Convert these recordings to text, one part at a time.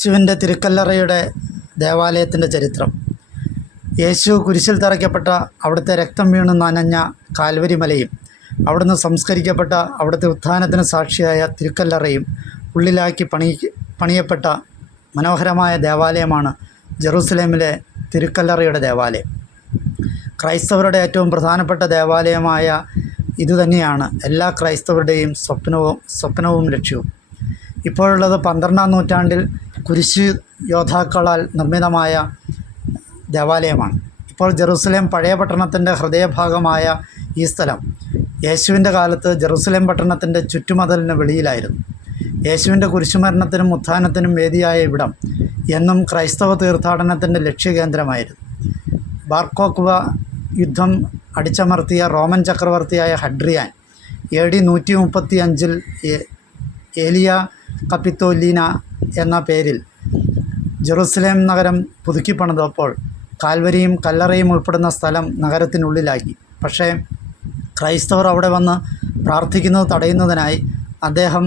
യേശുവിൻ്റെ തിരുക്കല്ലറയുടെ ദേവാലയത്തിൻ്റെ ചരിത്രം. യേശു കുരിശിൽ തറയ്ക്കപ്പെട്ട അവിടുത്തെ രക്തം വീണു നനഞ്ഞ കാൽവരി മലയും അവിടുന്ന് സംസ്കരിക്കപ്പെട്ട അവിടുത്തെ ഉത്ഥാനത്തിന് സാക്ഷിയായ തിരുക്കല്ലറയും ഉള്ളിലാക്കി പണിയപ്പെട്ട മനോഹരമായ ദേവാലയമാണ് ജെറൂസലേമിലെ തിരുക്കല്ലറയുടെ ദേവാലയം. ക്രൈസ്തവരുടെ ഏറ്റവും പ്രധാനപ്പെട്ട ദേവാലയമായ ഇതുതന്നെയാണ് എല്ലാ ക്രൈസ്തവരുടെയും സ്വപ്നവും ലക്ഷ്യവും. ഇപ്പോഴുള്ളത് 12-ാം നൂറ്റാണ്ടിൽ കുരിശ് യോദ്ധാക്കളാൽ നിർമ്മിതമായ ദേവാലയമാണ്. ഇപ്പോൾ ജെറൂസലേം പഴയ പട്ടണത്തിൻ്റെ ഹൃദയഭാഗമായ ഈ സ്ഥലം യേശുവിൻ്റെ കാലത്ത് ജെറൂസലേം പട്ടണത്തിൻ്റെ ചുറ്റുമതിലിന് വെളിയിലായിരുന്നു. യേശുവിൻ്റെ കുരിശുമരണത്തിനും ഉത്ഥാനത്തിനും വേദിയായ ഇവിടം എന്നും ക്രൈസ്തവ തീർത്ഥാടനത്തിൻ്റെ ലക്ഷ്യകേന്ദ്രമായിരുന്നു. ബാർക്കോക്വ യുദ്ധം അടിച്ചമർത്തിയ റോമൻ ചക്രവർത്തിയായ ഹഡ്രിയാൻ AD 135 ഏലിയ കപ്പിത്തോലീന എന്ന പേരിൽ ജെറൂസലേം നഗരം പുതുക്കിപ്പണിതപ്പോൾ കാൽവരിയും കല്ലറയും ഉൾപ്പെടുന്ന സ്ഥലം നഗരത്തിനുള്ളിലാക്കി. പക്ഷേ ക്രൈസ്തവർ അവിടെ വന്ന് പ്രാർത്ഥിക്കുന്നത് തടയുന്നതിനായി അദ്ദേഹം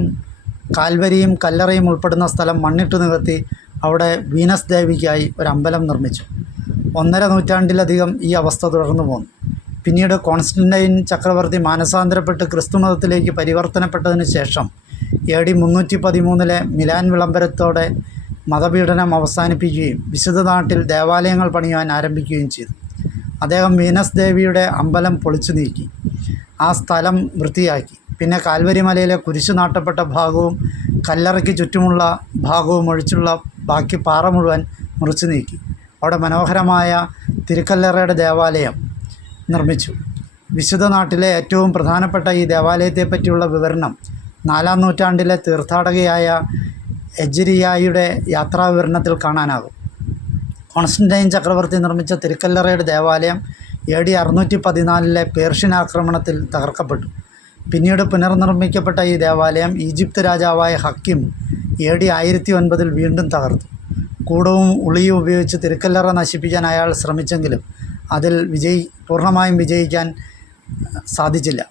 കാൽവരിയും കല്ലറയും ഉൾപ്പെടുന്ന സ്ഥലം മണ്ണിട്ട് നികത്തി അവിടെ വീനസ് ദേവിക്കായി ഒരു അമ്പലം നിർമ്മിച്ചു. 1.5 നൂറ്റാണ്ടിലധികം ഈ അവസ്ഥ തുടർന്നു പോന്നു. പിന്നീട് കോൺസ്റ്റന്റൈൻ ചക്രവർത്തി മാനസാന്തരപ്പെട്ട് ക്രിസ്തുമതത്തിലേക്ക് പരിവർത്തനപ്പെട്ടതിന് ശേഷം AD 313 മിലാൻ വിളംബരത്തോടെ മതപീഡനം അവസാനിപ്പിക്കുകയും വിശുദ്ധ നാട്ടിൽ ദേവാലയങ്ങൾ പണിയാൻ ആരംഭിക്കുകയും ചെയ്തു. അദ്ദേഹം വീനസ് ദേവിയുടെ അമ്പലം പൊളിച്ചു നീക്കി ആ സ്ഥലം വൃത്തിയാക്കി. പിന്നെ കാൽവരി മലയിലെ കുരിശു നാട്ടപ്പെട്ട ഭാഗവും കല്ലറയ്ക്ക് ചുറ്റുമുള്ള ഭാഗവും ഒഴിച്ചുള്ള ബാക്കി പാറ മുഴുവൻ മുറിച്ചു നീക്കി അവിടെ മനോഹരമായ തിരുക്കല്ലറയുടെ ദേവാലയം നിർമ്മിച്ചു. വിശുദ്ധ നാട്ടിലെ ഏറ്റവും പ്രധാനപ്പെട്ട ഈ ദേവാലയത്തെപ്പറ്റിയുള്ള വിവരണം 4-ാം നൂറ്റാണ്ടിലെ തീർത്ഥാടകയായ എജ്രിയായുടെ യാത്രാവിവരണത്തിൽ കാണാനാകും. കോൺസ്റ്റന്റൈൻ ചക്രവർത്തി നിർമ്മിച്ച തിരുക്കല്ലറയുടെ ദേവാലയം AD 614 പേർഷ്യൻ ആക്രമണത്തിൽ തകർക്കപ്പെട്ടു. പിന്നീട് പുനർനിർമ്മിക്കപ്പെട്ട ഈ ദേവാലയം ഈജിപ്ത് രാജാവായ ഹക്കിം AD 1009 വീണ്ടും തകർത്തു. കൂടവും ഉളിയും ഉപയോഗിച്ച് തിരുക്കല്ലറ നശിപ്പിക്കാൻ അയാൾ ശ്രമിച്ചെങ്കിലും അതിൽ പൂർണ്ണമായും വിജയിക്കാൻ സാധിച്ചില്ല.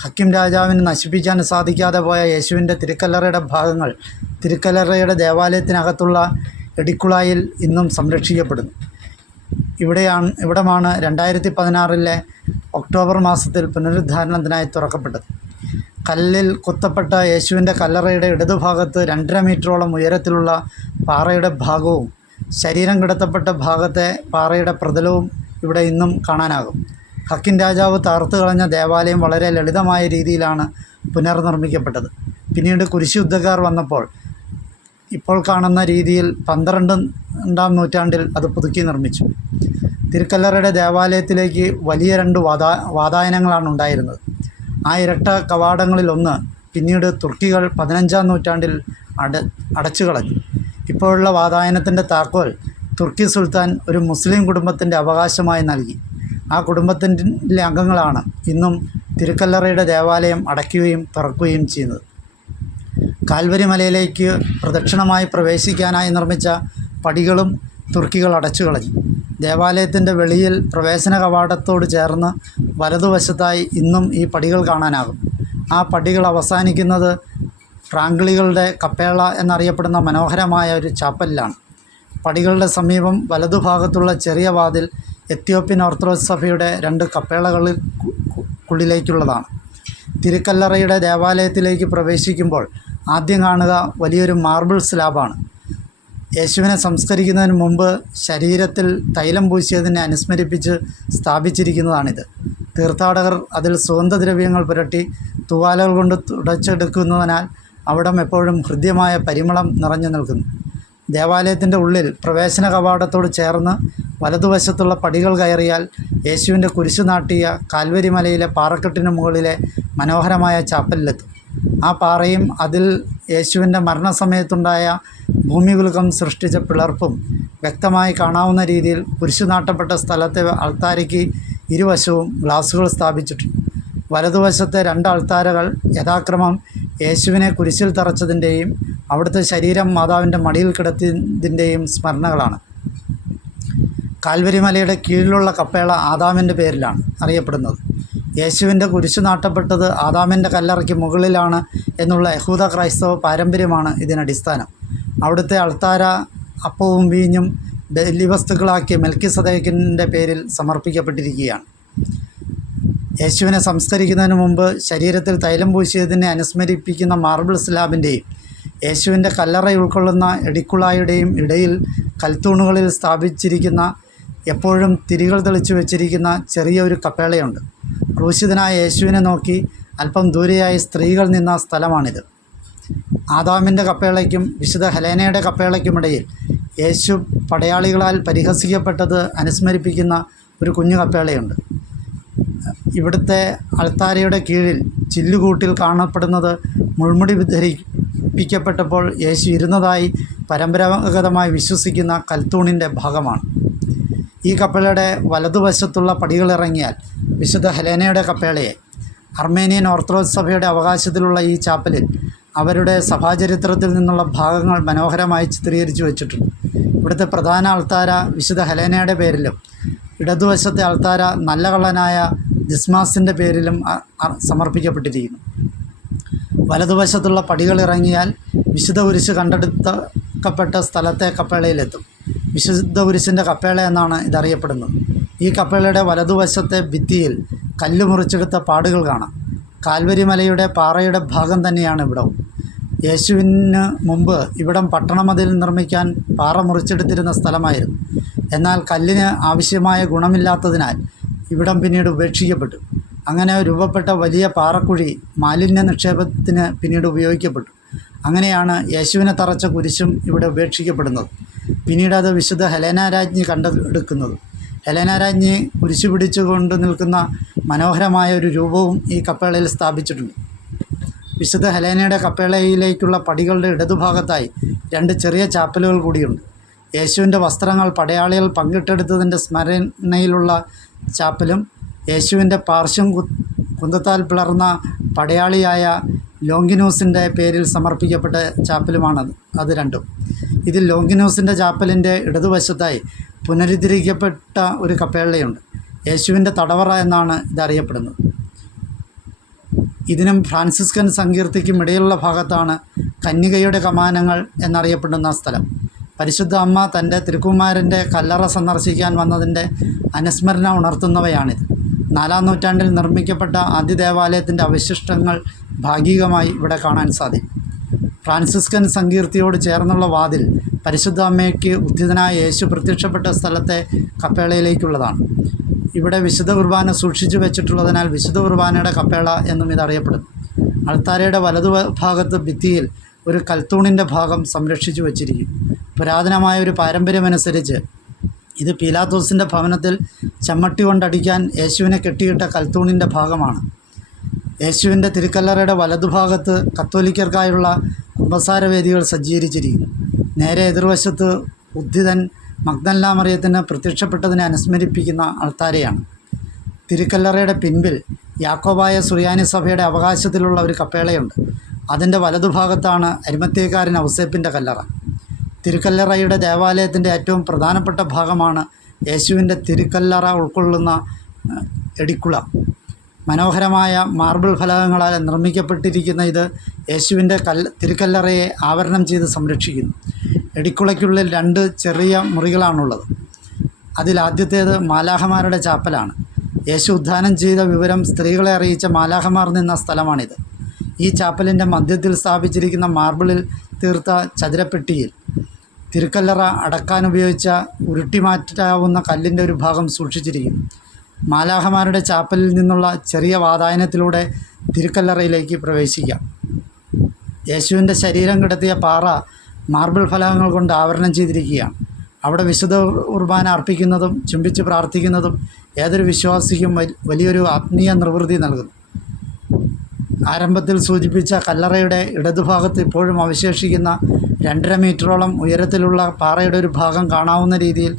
ഹക്കിം രാജാവിന് നശിപ്പിക്കാൻ സാധിക്കാതെ പോയ യേശുവിൻ്റെ തിരുക്കല്ലറയുടെ ഭാഗങ്ങൾ തിരുക്കല്ലറയുടെ ദേവാലയത്തിനകത്തുള്ള എടിക്കുളായിൽ ഇന്നും സംരക്ഷിക്കപ്പെടുന്നു. ഇവിടമാണ് 2016 ഒക്ടോബർ മാസത്തിൽ പുനരുദ്ധാരണത്തിനായി തുറക്കപ്പെട്ടത്. കല്ലിൽ കുത്തപ്പെട്ട യേശുവിൻ്റെ കല്ലറയുടെ ഇടതുഭാഗത്ത് 2.5 മീറ്ററോളം ഉയരത്തിലുള്ള പാറയുടെ ഭാഗവും ശരീരം കിടത്തപ്പെട്ട ഭാഗത്തെ പാറയുടെ പ്രതലവും ഇവിടെ ഇന്നും കാണാനാകും. ഹക്കിൻ രാജാവ് തകർത്തു കളഞ്ഞ ദേവാലയം വളരെ ലളിതമായ രീതിയിലാണ് പുനർനിർമ്മിക്കപ്പെട്ടത്. പിന്നീട് കുരിശ് യുദ്ധക്കാർ വന്നപ്പോൾ ഇപ്പോൾ കാണുന്ന രീതിയിൽ 12-ാം നൂറ്റാണ്ടിൽ അത് പുതുക്കി നിർമ്മിച്ചു. തിരുക്കല്ലറയുടെ ദേവാലയത്തിലേക്ക് വലിയ 2 വാതായനങ്ങളാണ് ഉണ്ടായിരുന്നത്. ആ ഇരട്ട കവാടങ്ങളിലൊന്ന് പിന്നീട് തുർക്കികൾ 15-ാം നൂറ്റാണ്ടിൽ അടച്ചു കളഞ്ഞു. ഇപ്പോഴുള്ള വാതായനത്തിൻ്റെ താക്കോൽ തുർക്കി സുൽത്താൻ ഒരു മുസ്ലിം കുടുംബത്തിൻ്റെ അവകാശമായി നൽകി. ആ കുടുംബത്തിൻ്റെ അംഗങ്ങളാണ് ഇന്നും തിരുക്കല്ലറയുടെ ദേവാലയം അടയ്ക്കുകയും തുറക്കുകയും ചെയ്യുന്നത്. കാൽവരി മലയിലേക്ക് പ്രദക്ഷിണമായി പ്രവേശിക്കാനായി നിർമ്മിച്ച പടികളും തുർക്കികൾ അടച്ചു കളഞ്ഞു. ദേവാലയത്തിൻ്റെ വെളിയിൽ പ്രവേശന കവാടത്തോട് ചേർന്ന് വലതുവശത്തായി ഇന്നും ഈ പടികൾ കാണാനാകും. ആ പടികൾ അവസാനിക്കുന്നത് ഫ്രാങ്കിളികളുടെ കപ്പേള എന്നറിയപ്പെടുന്ന മനോഹരമായ ഒരു ചാപ്പലിലാണ്. പടികളുടെ സമീപം വലതുഭാഗത്തുള്ള ചെറിയ വാതിൽ എത്യോപ്യൻ ഓർത്തഡോക്സ് സഭയുടെ 2 കപ്പേളകൾക്കുള്ളിലേക്കുള്ളതാണ്. തിരുക്കല്ലറയുടെ ദേവാലയത്തിലേക്ക് പ്രവേശിക്കുമ്പോൾ ആദ്യം കാണുക വലിയൊരു മാർബിൾ സ്ലാബാണ്. യേശുവിനെ സംസ്കരിക്കുന്നതിന് മുമ്പ് ശരീരത്തിൽ തൈലം പൂശിയതിനെ അനുസ്മരിപ്പിച്ച് സ്ഥാപിച്ചിരിക്കുന്നതാണിത്. തീർത്ഥാടകർ അതിൽ സുഗന്ധദ്രവ്യങ്ങൾ പുരട്ടി തൂവാലകൾ കൊണ്ട് തുടച്ചെടുക്കുന്നതിനാൽ അവിടം എപ്പോഴും ഹൃദ്യമായ പരിമളം നിറഞ്ഞു നിൽക്കുന്നു. ദേവാലയത്തിൻ്റെ ഉള്ളിൽ പ്രവേശന കവാടത്തോട് ചേർന്ന് വലതുവശത്തുള്ള പടികൾ കയറിയാൽ യേശുവിൻ്റെ കുരിശു നാട്ടിയ കാൽവരി മലയിലെ പാറക്കെട്ടിന് മുകളിലെ മനോഹരമായ ചാപ്പലിലെത്തും. ആ പാറയും അതിൽ യേശുവിൻ്റെ മരണസമയത്തുണ്ടായ ഭൂമികുലുക്കം സൃഷ്ടിച്ച പിളർപ്പും വ്യക്തമായി കാണാവുന്ന രീതിയിൽ കുരിശു നാട്ടപ്പെട്ട സ്ഥലത്തെ അൾത്താരയ്ക്ക് ഇരുവശവും ഗ്ലാസുകൾ സ്ഥാപിച്ചിട്ടുണ്ട്. വലതുവശത്തെ 2 അൾത്താരകൾ യഥാക്രമം യേശുവിനെ കുരിശിൽ തറച്ചതിൻ്റെയും അവിടുത്തെ ശരീരം മാതാവിൻ്റെ മടിയിൽ കിടത്തിയതിൻ്റെയും സ്മരണകളാണ്. കാൽവരി മലയുടെ കീഴിലുള്ള കപ്പേള ആദാമിൻ്റെ പേരിലാണ് അറിയപ്പെടുന്നത്. യേശുവിൻ്റെ കുരിശു നാട്ടപ്പെട്ടത് ആദാമിൻ്റെ കല്ലറയ്ക്ക് മുകളിലാണ് എന്നുള്ള യഹൂദ ക്രൈസ്തവ പാരമ്പര്യമാണ് ഇതിനടിസ്ഥാനം. അവിടുത്തെ അൾത്താര അപ്പവും വീഞ്ഞും ബലിവസ്തുക്കളാക്കി മെൽക്കിസദേക്കിൻ്റെ പേരിൽ സമർപ്പിക്കപ്പെട്ടിരിക്കുകയാണ്. യേശുവിനെ സംസ്കരിക്കുന്നതിന് മുമ്പ് ശരീരത്തിൽ തൈലം പൂശിയതിനെ അനുസ്മരിപ്പിക്കുന്ന മാർബിൾ സ്ലാബിൻ്റെയും യേശുവിൻ്റെ കല്ലറ ഉൾക്കൊള്ളുന്ന എടിക്കുളായുടെയും ഇടയിൽ കൽത്തൂണുകളിൽ സ്ഥാപിച്ചിരിക്കുന്ന എപ്പോഴും തിരികൾ തെളിച്ചു വെച്ചിരിക്കുന്ന ചെറിയ ഒരു കപ്പേളയുണ്ട്. ക്രൂശിതനായ യേശുവിനെ നോക്കി അല്പം ദൂരെയായി സ്ത്രീകൾ നിന്ന സ്ഥലമാണിത്. ആദാമിൻ്റെ കപ്പേളയ്ക്കും വിശുദ്ധ ഹെലേനയുടെ കപ്പേളയ്ക്കുമിടയിൽ യേശു പടയാളികളാൽ പരിഹസിക്കപ്പെട്ടത് അനുസ്മരിപ്പിക്കുന്ന ഒരു കുഞ്ഞു കപ്പേളയുണ്ട്. ഇവിടുത്തെ അൾത്താരയുടെ കീഴിൽ ചില്ലുകൂട്ടിൽ കാണപ്പെടുന്നത് മുൾമുടി ധരിപ്പിക്കപ്പെട്ടപ്പോൾ യേശു ഇരുന്നതായി പരമ്പരാഗതമായി വിശ്വസിക്കുന്ന കൽത്തൂണിൻ്റെ ഭാഗമാണ്. ഈ കപ്പേളയുടെ വലതുവശത്തുള്ള പടികളിറങ്ങിയാൽ വിശുദ്ധ ഹെലേനയുടെ കപ്പേളയെ, അർമേനിയൻ ഓർത്തഡോക്സ് സഭയുടെ അവകാശത്തിലുള്ള ഈ ചാപ്പലിൽ അവരുടെ സഭാചരിത്രത്തിൽ നിന്നുള്ള ഭാഗങ്ങൾ മനോഹരമായി ചിത്രീകരിച്ചു വച്ചിട്ടുണ്ട്. ഇവിടുത്തെ പ്രധാന അൾത്താര വിശുദ്ധ ഹെലേനയുടെ പേരിലും ഇടതുവശത്തെ അൾത്താര നല്ല കള്ളനായ ദിസ്മാസിൻ്റെ പേരിലും സമർപ്പിക്കപ്പെട്ടിരിക്കുന്നു. വലതുവശത്തുള്ള പടികളിറങ്ങിയാൽ വിശുദ്ധ കുരിശ് കണ്ടെടുക്കപ്പെട്ട സ്ഥലത്തെ കപ്പേളയിലെത്തും. വിശുദ്ധ കുരിശിൻ്റെ കപ്പേള എന്നാണ് ഇതറിയപ്പെടുന്നത്. ഈ കപ്പേളയുടെ വലതുവശത്തെ ഭിത്തിയിൽ കല്ല് മുറിച്ചെടുത്ത പാടുകൾ കാണാം. കാൽവരി മലയുടെ പാറയുടെ ഭാഗം തന്നെയാണ് ഇവിടവും. യേശുവിന് മുമ്പ് ഇവിടം പട്ടണമതിൽ നിർമ്മിക്കാൻ പാറ മുറിച്ചെടുത്തിരുന്ന സ്ഥലമായിരുന്നു. എന്നാൽ കല്ലിന് ആവശ്യമായ ഗുണമില്ലാത്തതിനാൽ ഇവിടം പിന്നീട് ഉപേക്ഷിക്കപ്പെട്ടു. അങ്ങനെ രൂപപ്പെട്ട വലിയ പാറക്കുഴി മാലിന്യ നിക്ഷേപത്തിന് പിന്നീട് ഉപയോഗിക്കപ്പെട്ടു. അങ്ങനെയാണ് യേശുവിനെ തറച്ച കുരിശും ഇവിടെ ഉപേക്ഷിക്കപ്പെടുന്നത്. പിന്നീട് അത് വിശുദ്ധ ഹെലേന രാജ്ഞി കണ്ടെടുക്കുന്നത്. ഹെലേന രാജ്ഞി കുരിശു പിടിച്ചുകൊണ്ട് നിൽക്കുന്ന മനോഹരമായ ഒരു രൂപവും ഈ കപ്പേളയിൽ സ്ഥാപിച്ചിട്ടുണ്ട്. വിശുദ്ധ ഹെലേനയുടെ കപ്പേളയിലേക്കുള്ള പടികളുടെ ഇടതുഭാഗത്തായി 2 ചെറിയ ചാപ്പലുകൾ കൂടിയുണ്ട്. യേശുവിൻ്റെ വസ്ത്രങ്ങൾ പടയാളികൾ പങ്കിട്ടെടുത്തതിൻ്റെ സ്മരണയിലുള്ള ചാപ്പലും യേശുവിൻ്റെ പാർശ്വം കുന്തത്താൽ പിളർന്ന പടയാളിയായ ലോങ്കിനൂസിൻ്റെ പേരിൽ സമർപ്പിക്കപ്പെട്ട ചാപ്പലുമാണത്. അത് രണ്ടും. ഇതിൽ ലോങ്കിനൂസിൻ്റെ ചാപ്പലിൻ്റെ ഇടതുവശത്തായി പുനരുദ്ധരിക്കപ്പെട്ട ഒരു കപ്പേളയുണ്ട്. യേശുവിൻ്റെ തടവറ എന്നാണ് ഇതറിയപ്പെടുന്നത്. ഇതിനും ഫ്രാൻസിസ്കൻ സങ്കീർത്തിക്കും ഇടയിലുള്ള ഭാഗത്താണ് കന്യകയുടെ കമാനങ്ങൾ എന്നറിയപ്പെടുന്ന സ്ഥലം. പരിശുദ്ധ അമ്മ തൻ്റെ തിരുക്കുമാരൻ്റെ കല്ലറ സന്ദർശിക്കാൻ വന്നതിൻ്റെ അനുസ്മരണ ഉണർത്തുന്നവയാണിത്. 4-ാം നൂറ്റാണ്ടിൽ നിർമ്മിക്കപ്പെട്ട ആദ്യ ദേവാലയത്തിൻ്റെ അവശിഷ്ടങ്ങൾ ഭാഗികമായി ഇവിടെ കാണാൻ സാധിക്കും. ഫ്രാൻസിസ്കൻ സങ്കീർത്തിയോട് ചേർന്നുള്ള വാതിൽ പരിശുദ്ധ അമ്മയ്ക്ക് ഉദ്ധിതനായ യേശു പ്രത്യക്ഷപ്പെട്ട സ്ഥലത്തെ കപ്പേളയിലേക്കുള്ളതാണ്. ഇവിടെ വിശുദ്ധ കുർബാന സൂക്ഷിച്ചു വെച്ചിട്ടുള്ളതിനാൽ വിശുദ്ധ കുർബാനയുടെ കപ്പേള എന്നും ഇതറിയപ്പെടുന്നു. അൾത്താരയുടെ വലതുഭാഗത്ത് ഭിത്തിയിൽ ഒരു കൽത്തൂണിൻ്റെ ഭാഗം സംരക്ഷിച്ചു വച്ചിരിക്കും. പുരാതനമായ ഒരു പാരമ്പര്യമനുസരിച്ച് ഇത് പീലാത്തോസിൻ്റെ ഭവനത്തിൽ ചമ്മട്ടി കൊണ്ടടിക്കാൻ യേശുവിനെ കെട്ടിയിട്ട കൽത്തൂണിൻ്റെ ഭാഗമാണ്. യേശുവിൻ്റെ തിരുക്കല്ലറയുടെ വലതുഭാഗത്ത് കത്തോലിക്കർക്കായുള്ള കുമ്പസാരവേദികൾ സജ്ജീകരിച്ചിരിക്കുന്നു. നേരെ എതിർവശത്ത് ഉദ്ധിതൻ മഗ്ദലന മറിയത്തിന് പ്രത്യക്ഷപ്പെട്ടതിനെ അനുസ്മരിപ്പിക്കുന്ന അൾത്താരയാണ്. തിരുക്കല്ലറയുടെ പിൻപിൽ യാക്കോബായ സുറിയാനി സഭയുടെ അവകാശത്തിലുള്ള ഒരു കപ്പേളയുണ്ട്. അതിൻ്റെ വലതുഭാഗത്താണ് അരിമത്തേക്കാരൻ ഔസേപ്പിൻ്റെ കല്ലറ. തിരുക്കല്ലറയുടെ ദേവാലയത്തിൻ്റെ ഏറ്റവും പ്രധാനപ്പെട്ട ഭാഗമാണ് യേശുവിൻ്റെ തിരുക്കല്ലറ ഉൾക്കൊള്ളുന്ന എടിക്കുള. മനോഹരമായ മാർബിൾ ഫലകങ്ങളാൽ നിർമ്മിക്കപ്പെട്ടിരിക്കുന്ന ഇത് യേശുവിൻ്റെ തിരുക്കല്ലറയെ ആവരണം ചെയ്ത് സംരക്ഷിക്കുന്നു. എടിക്കുളയ്ക്കുള്ളിൽ 2 ചെറിയ മുറികളാണുള്ളത്. അതിലാദ്യത്തേത് മാലാഖമാരുടെ ചാപ്പലാണ്. യേശു ഉദ്ധാനം ചെയ്ത വിവരം സ്ത്രീകളെ അറിയിച്ച മാലാഖമാർ നിന്ന സ്ഥലമാണിത്. ഈ ചാപ്പലിൻ്റെ മധ്യത്തിൽ സ്ഥാപിച്ചിരിക്കുന്ന മാർബിളിൽ തീർത്ത ചതുരപ്പെട്ടിയിൽ തിരുക്കല്ലറ അടക്കാനുപയോഗിച്ച ഉരുട്ടിമാറ്റാവുന്ന കല്ലിൻ്റെ ഒരു ഭാഗം സൂക്ഷിച്ചിരിക്കുന്നു. മാലാഖമാരുടെ ചാപ്പലിൽ നിന്നുള്ള ചെറിയ വാതായനത്തിലൂടെ തിരുക്കല്ലറയിലേക്ക് പ്രവേശിക്കാം. യേശുവിൻ്റെ ശരീരം കിടത്തിയ പാറ മാർബിൾ ഫലകങ്ങൾ കൊണ്ട് ആവരണം ചെയ്തിരിക്കുകയാണ്. അവിടെ വിശുദ്ധ കുർബാന അർപ്പിക്കുന്നതും ചുംബിച്ച് പ്രാർത്ഥിക്കുന്നതും ഏതൊരു വിശ്വാസിക്കും വലിയൊരു ആത്മീയ നിർവൃത്തി നൽകുന്നു. ആരംഭത്തിൽ സൂചിപ്പിച്ച കല്ലറയുടെ ഇടതുഭാഗത്ത് ഇപ്പോഴും അവശേഷിക്കുന്ന 2.5 മീറ്ററോളം ഉയരത്തിലുള്ള പാറയുടെ ഒരു ഭാഗം കാണാവുന്ന രീതിയിൽ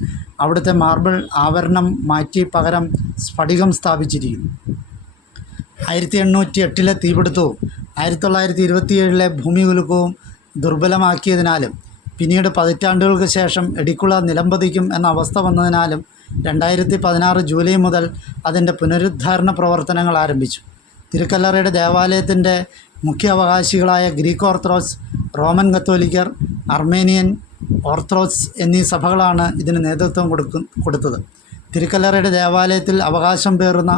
അവിടുത്തെ മാർബിൾ ആവരണം മാറ്റി പകരം സ്ഫടികം സ്ഥാപിച്ചിരിക്കുന്നു. 1808 തീപിടുത്തവും 1927 ഭൂമി കുലുക്കവും ദുർബലമാക്കിയതിനാലും പിന്നീട് പതിറ്റാണ്ടുകൾക്ക് ശേഷം എടിക്കുള നിലംപതിക്കും എന്ന അവസ്ഥ വന്നതിനാലും 2016 ജൂലൈ മുതൽ അതിൻ്റെ പുനരുദ്ധാരണ പ്രവർത്തനങ്ങൾ ആരംഭിച്ചു. തിരുക്കല്ലറയുടെ ദേവാലയത്തിൻ്റെ മുഖ്യ അവകാശികളായ ഗ്രീക്ക് ഓർത്തഡോക്സ്, റോമൻ കത്തോലിക്കർ, അർമേനിയൻ ഓർത്തഡോക്സ് എന്നീ സഭകളാണ് ഇതിന് നേതൃത്വം കൊടുത്തത്. തിരുക്കല്ലറയുടെ ദേവാലയത്തിൽ അവകാശം പേറുന്ന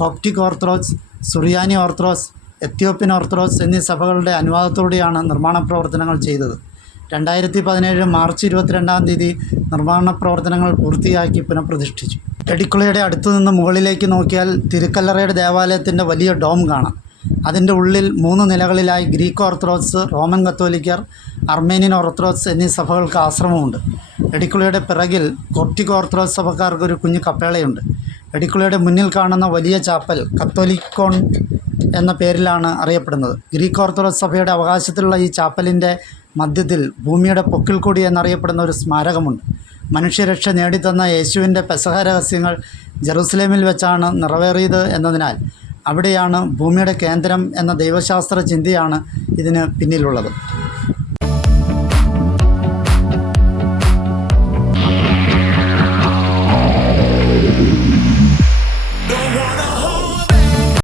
കോപ്റ്റിക് ഓർത്തഡോക്സ്, സുറിയാനി ഓർത്തഡോക്സ്, എത്യോപ്യൻ ഓർത്തഡോക്സ് എന്നീ സഭകളുടെ അനുവാദത്തോടെയാണ് നിർമ്മാണ പ്രവർത്തനങ്ങൾ ചെയ്തത്. 2017 മാർച്ച് 22 നിർമ്മാണ പ്രവർത്തനങ്ങൾ പൂർത്തിയാക്കി പുനഃപ്രതിഷ്ഠിച്ചു. എടിക്കുളയുടെ അടുത്തുനിന്ന് മുകളിലേക്ക് നോക്കിയാൽ തിരുക്കല്ലറയുടെ ദേവാലയത്തിൻ്റെ വലിയ ഡോം കാണാം. അതിൻ്റെ ഉള്ളിൽ 3 നിലകളിലായി ഗ്രീക്ക് ഓർത്തഡോക്സ്, റോമൻ കത്തോലിക്കർ, അർമേനിയൻ ഓർത്തഡോക്സ് എന്നീ സഭകൾക്ക് ആശ്രമമുണ്ട്. എടിക്കുളയുടെ പിറകിൽ കോപ്റ്റിക് ഓർത്തഡോക്സ് സഭക്കാർക്ക് ഒരു കുഞ്ഞു കപ്പേളയുണ്ട്. എടിക്കുളയുടെ മുന്നിൽ കാണുന്ന വലിയ ചാപ്പൽ കത്തോലിക്കോൺ എന്ന പേരിലാണ് അറിയപ്പെടുന്നത്. ഗ്രീക്ക് ഓർത്തഡോക്സ് സഭയുടെ അവകാശത്തിലുള്ള ഈ ചാപ്പലിൻ്റെ മധ്യത്തിൽ ഭൂമിയുടെ പൊക്കിൾക്കൊടി എന്നറിയപ്പെടുന്ന ഒരു സ്മാരകമുണ്ട്. മനുഷ്യരക്ഷ നേടിത്തന്ന യേശുവിൻ്റെ പെസഹ രഹസ്യങ്ങൾ ജെറുസലേമിൽ വെച്ചാണ് നിറവേറിയത് എന്നതിനാൽ അവിടെയാണ് ഭൂമിയുടെ കേന്ദ്രം എന്ന ദൈവശാസ്ത്ര ചിന്തയാണ് ഇതിന് പിന്നിലുള്ളത്.